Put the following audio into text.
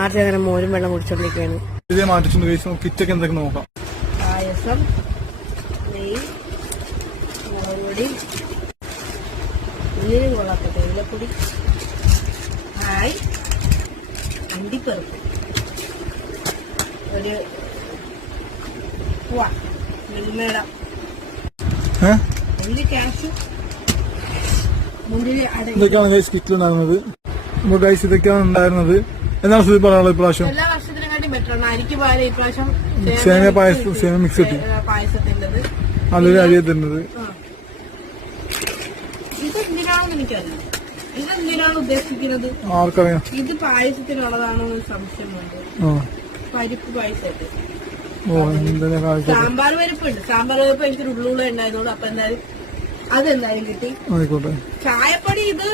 ആദ്യം അങ്ങനെ മോരും വെള്ളം കുടിച്ചോണ്ടിരിക്കുകയാണ്. ഇതേ മാറ്റിട്ടുണ്ട് കഴിച്ചു. കിറ്റൊക്കെ എന്തൊക്കെ നോക്കാം. പായസം, നെയ്യ്, മുളകുപൊടി, ഉള്ളിലും കൊള്ളാത്ത തേയിലപ്പൊടി, അണ്ടിപ്പരിപ്പ്, ഒരു മിൽമേട, ക്യാഷ്, മുന്തിരി. ഇതൊക്കെയാണ് ഗൈസ് കിറ്റിലുണ്ടായിരുന്നത്. അപ്പൊ ഗൈസ് ഇതൊക്കെയാണ് ഉണ്ടായിരുന്നത്. എന്താണ് സുധി പറയാനുള്ളത് ഇപ്രാവശ്യം? എല്ലാ വർഷത്തിനെക്കാട്ടി ബെറ്ററാണ്. അരിക്ക് പകരം ഇപ്രാവശ്യം സേമിയ പായസം, സേമിയ മിക്സ് കിട്ടി. പായസത്തിൻ്റെത് നല്ലൊരു അരിയെ തരുന്നത്. ഇതെന്തിനാണെന്ന് എനിക്കറിയാം. ഇതെന്തിനാണ് ഉദ്ദേശിക്കുന്നത് ആർക്കറിയാം. ഇത് പായസത്തിനുള്ളതാണോ സംശയമുണ്ട്. പരിപ്പ് പായസമായിട്ട് സാമ്പാർ പരിപ്പുണ്ട്. സാമ്പാർ പരിപ്പ് എനിക്കൊരു ഉള്ളുള്ള ഉണ്ടായതുകൊണ്ട് അപ്പൊ എന്തായാലും അതെന്തായാലും കിട്ടി. ആയിക്കോട്ടെ. ചായപ്പൊടി ഇത്